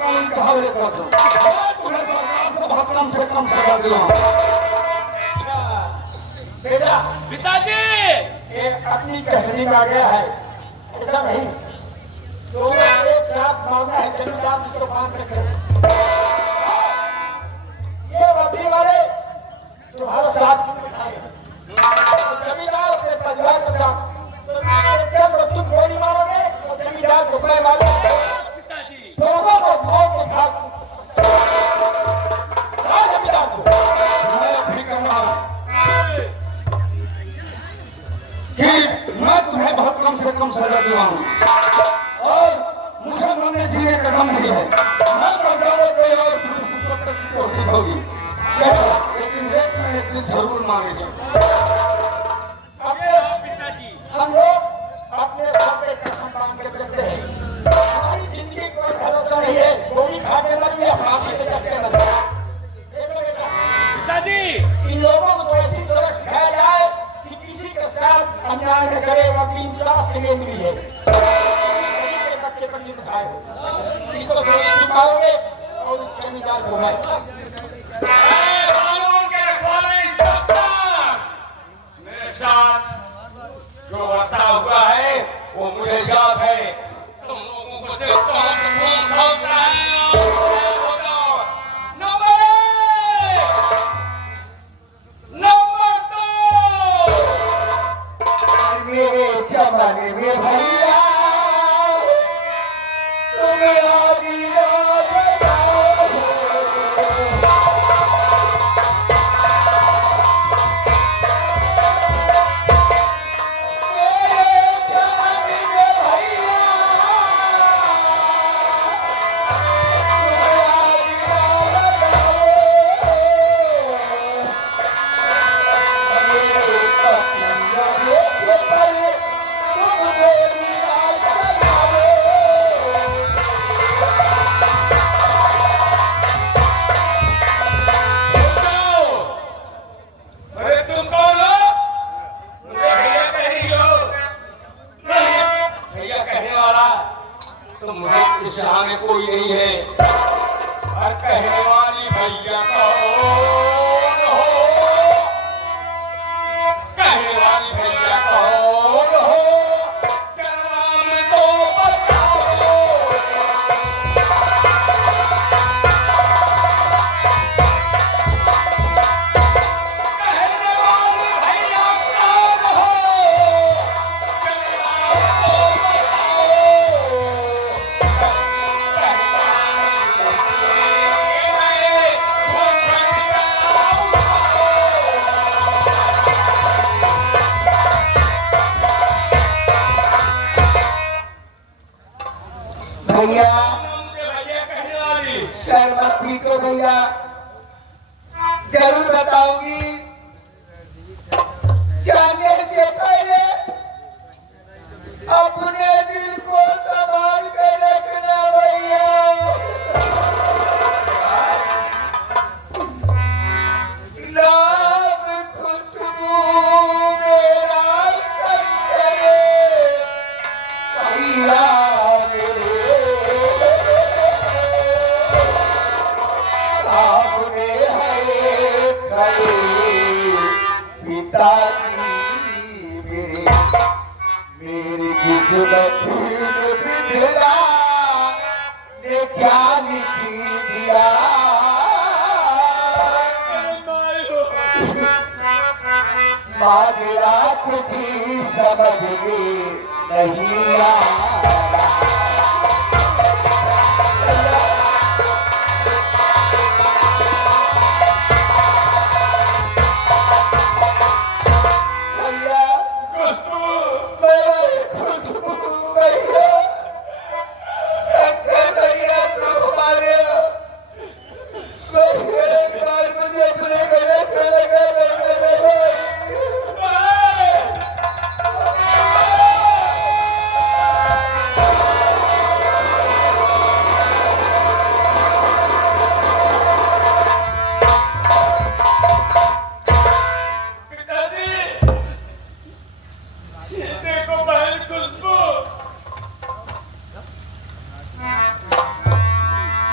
कानून के हवाले कर दो। तुम्हें सरकार से बहुत कम से सजा दिलाऊं। बेटा पिताजी एक अपनी कहने में आ गया है, ऐसा नहीं तो एक लाख मांगना है जमींदार जिसको बांध रखे। ये वकील वाले तुम्हारा साथ जमींदार अपने परिवार को जब तुम गोली मारोगे तो जमींदार को मैं मारूंगा। पिताजी लोगों को मौत के घाट जमींदार को मैं भी कहना हूं कि मैं तुम्हें बहुत कम से कम सजा दिलाऊं और मुझे मरने जीने का गम नहीं है। मैं बचाने के और की कोशिश होगी, लेकिन एक दिन जरूर मांगेगा। पिताजी हम लोग अपने सपने कसम बांध के चलते हैं। हमारी जिंदगी कोई भरोसा नहीं है, गोली खाने लगी है, फांसी पे चढ़ने लगी है। पिताजी इन लोगों को ऐसी तरह सिखाया जाए कि किसी के साथ अन्याय न करे, वकील साथ के लिए मिली है। बच्चे पर नहीं दिखाए, इसको गोली मारोगे और उस जमींदार को मैं मेरे साथ जो वर्ता हुआ है वो मुझे याद है। तुम लोगों को देखता हूं तो खून खौलता है और नंबर 1 नंबर 2 मेरे जमाने में भैया तुम्हें तो मुझे इस जहां में कोई नहीं है। और कहने वाली भैया कौन हो? कहने वाली भैया कौन हो? क्या नाम तो बताओ। कहने वाली भैया कौन हो? क्या नाम तो भैया कहने वाली शर्मत पीटो भैया, जरूर बताऊंगी। जाने से पहले अपने दिल को संभाल कर रखना भैया। नाम खुशबू मेरा संग है भैया मेरी किस्मत में बिगड़ा ने क्या लिखी दिया। माजरा कुछ समझ में नहीं आया।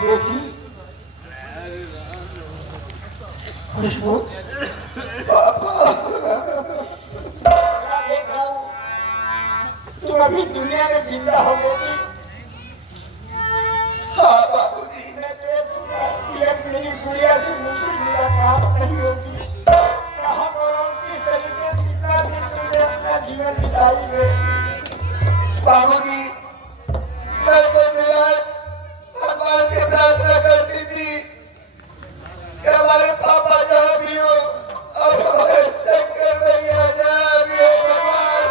बेटी खुशबू तुम अभी दुनिया में जिंदा होगी। हाँ बाबूजी, मैं तो मेरी गुड़िया से मुझसे मुलाकात नहीं होगी। कहाँ पर किस तरीके से कितना दिन तुमने अपना जीवन बिताई है बाबूजी। मैं तो भगवान से प्रार्थना करती थी कि हमारे पापा जहाँ भी हो और हमारे शंकर भैया जहाँ भी हो, भगवान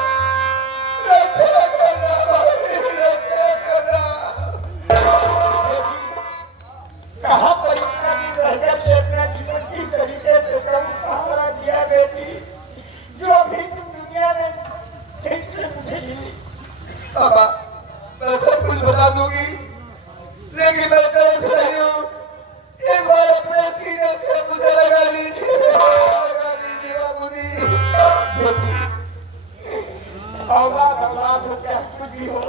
रक्षा करना, रक्षा करना। कहाँ पर इतना दिन रह जाते अपना जीवन किस तरीके से कहाँ दिया बेटी, जो भी तुम दुनिया में ठीक से मुझे मिली। पापा मैं सब कुछ बता दूंगी, लेकिन मैं तरस रही हूँ। एक बार अपने सीने से मुझे लगा लीजिए बाबूजी। औलाद औलाद हो क्या कुछ भी हो,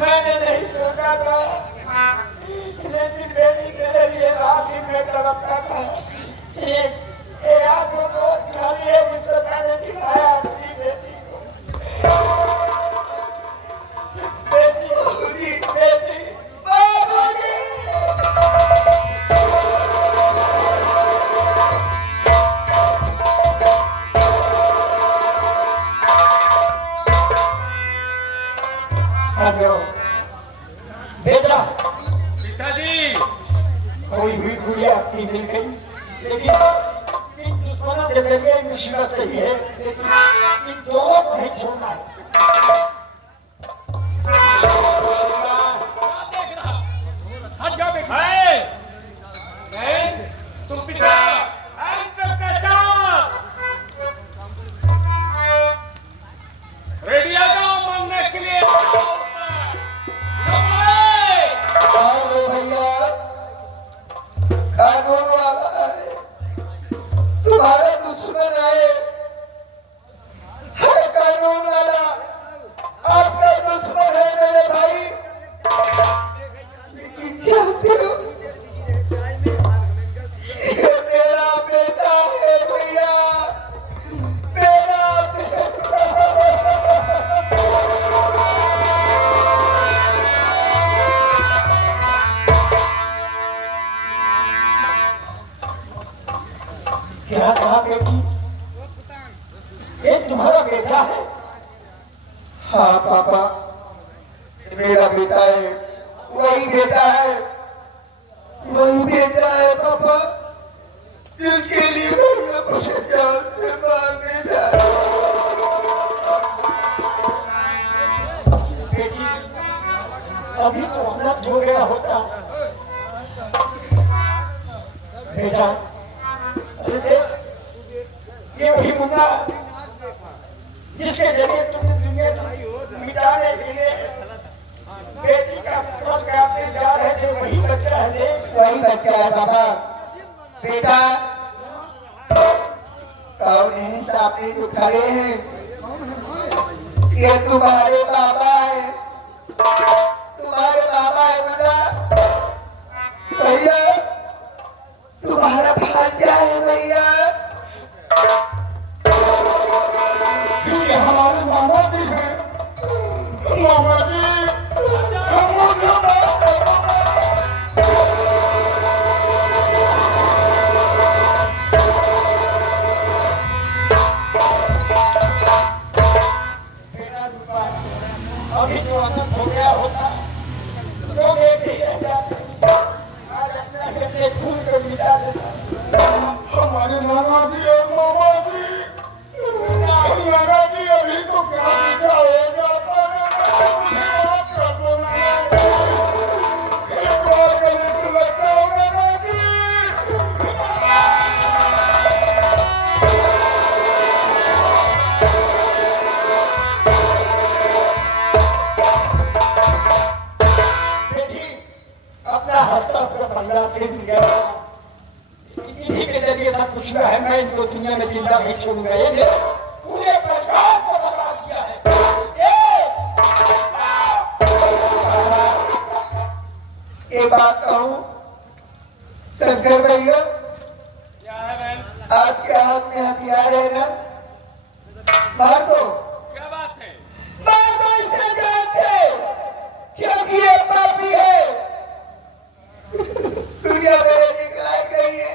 मैंने नहीं सोचा था, लेकिन बेटी के लिए रात ही में तड़पता था। एक आदमी को खाली है मुझसे मैंने दिखाया अपनी बेटी को। बेटी बाबूजी, बेटी बाबूजी। बेटा पिताजी कोई हुई गुड़िया अपनी मिल गई, लेकिन इन दुश्मनों के जरिए मुसीबत सही है, लेकिन इन दोनों को नहीं छोड़ना है। हट जाओ बेटा। तुम पिता रेडी आ जाओ मांगने के लिए। भैया कानून वाला है, तुम्हारा दुश्मन है कानून वाला, आपका दुश्मन है मेरे भाई। लेकिन चाहते हो मेरा बेटा है भैया, मेरा बेटा। क्या कहा बेटी, ये तुम्हारा बेटा है? हाँ पापा, मेरा बेटा है, वही बेटा है, वही बेटा है पापा, जिसके लिए मैं मुझे जान से मारने जा रहा हूं। बेटी अभी तो हमला हो गया होता बेटा। ये वही मुद्दा जिसके जरिए तुमने दुनिया मिटाने के लिए बेटी का खून काटने जा रहे थे, वही बच्चा है, वही बच्चा है बाबा। बेटा कौन है सामने जो खड़े हैं, ये तुम्हारे बाबा है, तुम्हारे बाबा है बेटा। भैया तुम्हारा भांजा है भैया, ये हमारे मामा जी हैं। मामा जी अभी जो अनंत हो गया होता लोग एक ही रह जाते, आज अपना बेटे खून को मिटा देता। हमारे मामा जी और मामा जी अभी तो क्या मिटा हो जाता है। अपना हफ्ता बंगला खरीद गया, इन्हीं के जरिए सब कुछ है। मैं इनको दुनिया में जिंदा नहीं छोड़ूंगा। ये पूरे परिवार को बर्बाद किया है। एक बात कहूं शंकर भैया, क्या है बहन? आपके हाथ में हथियार है ना, मार दो। क्या बात है? मार दो इसे जान से, क्योंकि ये पापी है, दुनिया मेरे निकलाई गई है,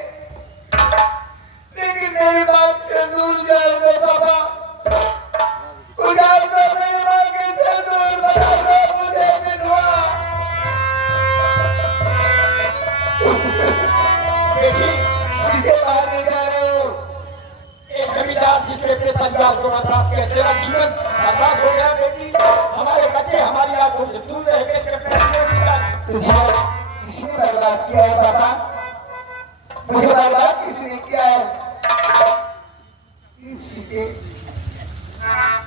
लेकिन मेरी बात से दूर जाओ दो बाबा, उजाड़ दो मेरी माँ के सिंदूर, बना दो मुझे विधवा। बेटी इसे बाहर ले जा रहे हो? एक जमींदार जिसके पे पंजाब को बर्बाद किया, तेरा जीवन बर्बाद हो गया बेटी। हमारे बच्चे हमारी आंखों से दूर रह गए। किसने बर्बाद किया है बाबा? मुझे बर्बाद किसने किया है? इसके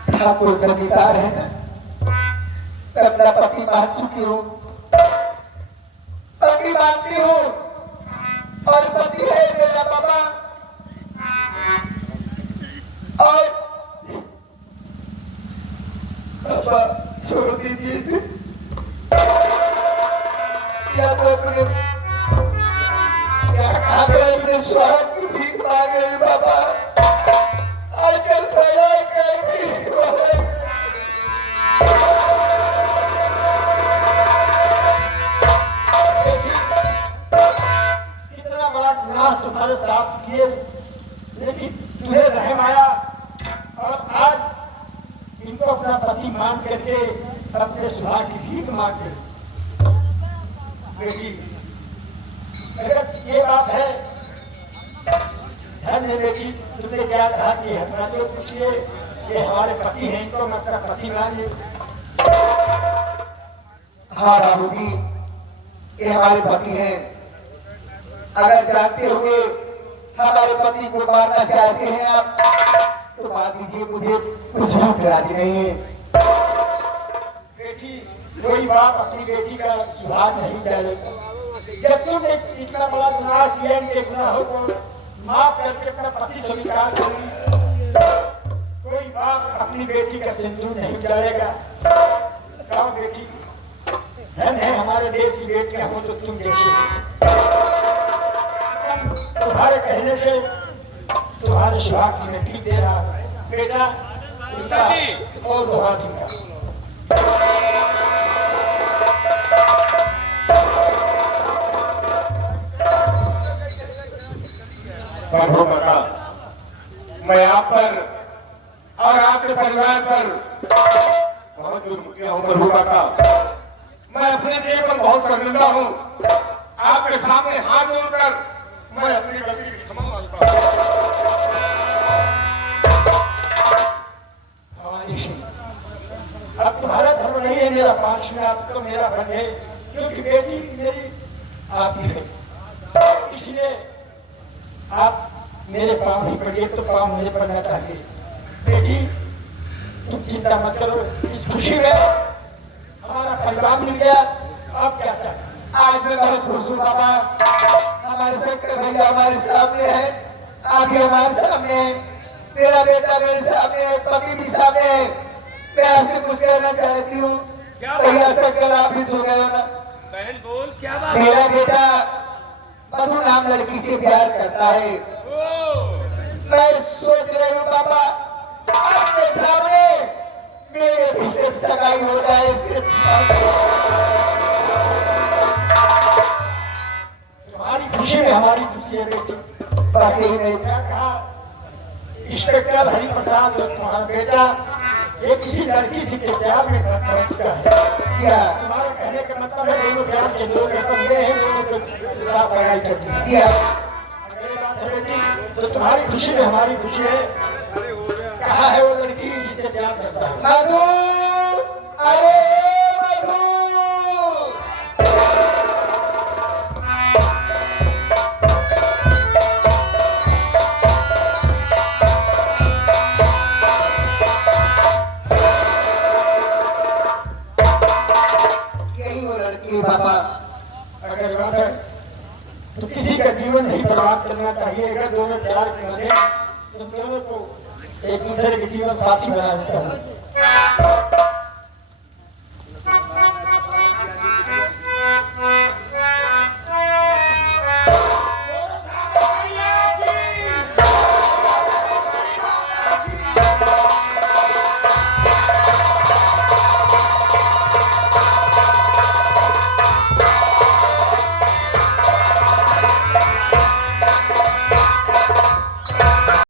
ठाकुर जमींदार है ना, मैं अपना पति मार चुकी हूँ, पति मानती हूँ, और पति है मेरा बाबा। और बाबा छोड़ दीजिए इसे, या तो अपने अपने स्वाद की भीख मांगे बाबा, आजकल पढ़ाई कर भीख मांगे। कितना बड़ा गुनाह तुम्हारे साथ किए, लेकिन तुझे रहम आया और आज इनको अपना पति मान करके अपने सुधार की भीख मांगे। बेटी अगर ये बात है, धन्य बेटी, तुमने क्या कहा कि हमारा जो पूछिए ये हमारे पति हैं, इनको मैं अपना पति मानिए। हाँ बाबू जी, ये हमारे पति हैं, अगर जानते हुए हमारे पति को मारना चाहते हैं आप, तो मार दीजिए, मुझे कुछ भी राजी नहीं है। बेटी कोई बाप अपनी बेटी का सुधार नहीं डालेगा। जब तुमने इतना बड़ा गुनाह किया, इनके गुनाहों को माफ करके अपना पति स्वीकार करेगी, कोई बाप अपनी बेटी का सिंदूर नहीं डालेगा। कहो बेटी, धन है हमारे देश की बेटियां हो तो तुम देखिए, तुम्हारे कहने से तुम्हारे सुहाग की मैं ठीक दे रहा हूं। बेटा उनका और दोहा दूंगा। प्रभु माता, मैं आप पर और आपके परिवार पर बहुत जुर्म किया हूँ प्रभु माता। मैं अपने देह पर बहुत शर्मिंदा हूँ। आपके सामने हाथ जोड़कर मैं अपनी गलती की क्षमा मांगता हूँ। अब तुम्हारा धर्म नहीं है मेरा पास में, अब तो मेरा धर्म है, क्योंकि बेटी मेरी आप ही है, इसलिए आप मेरे पाँव नहीं पड़िए तो पाँव मुझे पड़ना चाहिए। बेटी तुम चिंता मत करो, इस खुशी में हमारा परिवार मिल गया। अब क्या चाहते? आज मैं बहुत खुश हूँ बाबा, हमारे शंकर भैया हमारे सामने है, आप भी हमारे सामने है, मेरा बेटा मेरे सामने है, पति भी सामने है। मैं आपसे कुछ कहना चाहती हूँ, भैया शंकर आप भी सुन गए हो ना? बहन बोल, क्या बात? मेरा बेटा मधु नाम लड़की से प्यार करता है। मैं सोच रही हूँ बाबा, आपके सामने मेरे भीतर सगाई हो जाए, इसके तुम्हारी खुशी में हमारी खुशी है बेटी। बात यही नहीं। क्या कहा इंस्पेक्टर हरिप्रसाद तुम्हारा बेटा एक किसी लड़की से के प्यार में पड़ चुका है। क्या तुम्हारे कहने का मतलब है दोनों प्यार के दो बंदे हैं, दोनों को सगाई कर दी। क्या अगर ये बात है बेटी, तो तुम्हारी खुशी में हमारी खुशी है। कहाँ है वो लड़की जिससे प्यार करता है? मधु, अरे मधु, यही वो लड़की है बाबा। अगर बात है तो किसी का जीवन नहीं बर्बाद करना चाहिए। अगर दोनों प्यार के बने तो दोनों को एक दूसरे के जीवन साथी बनाना चाहिए।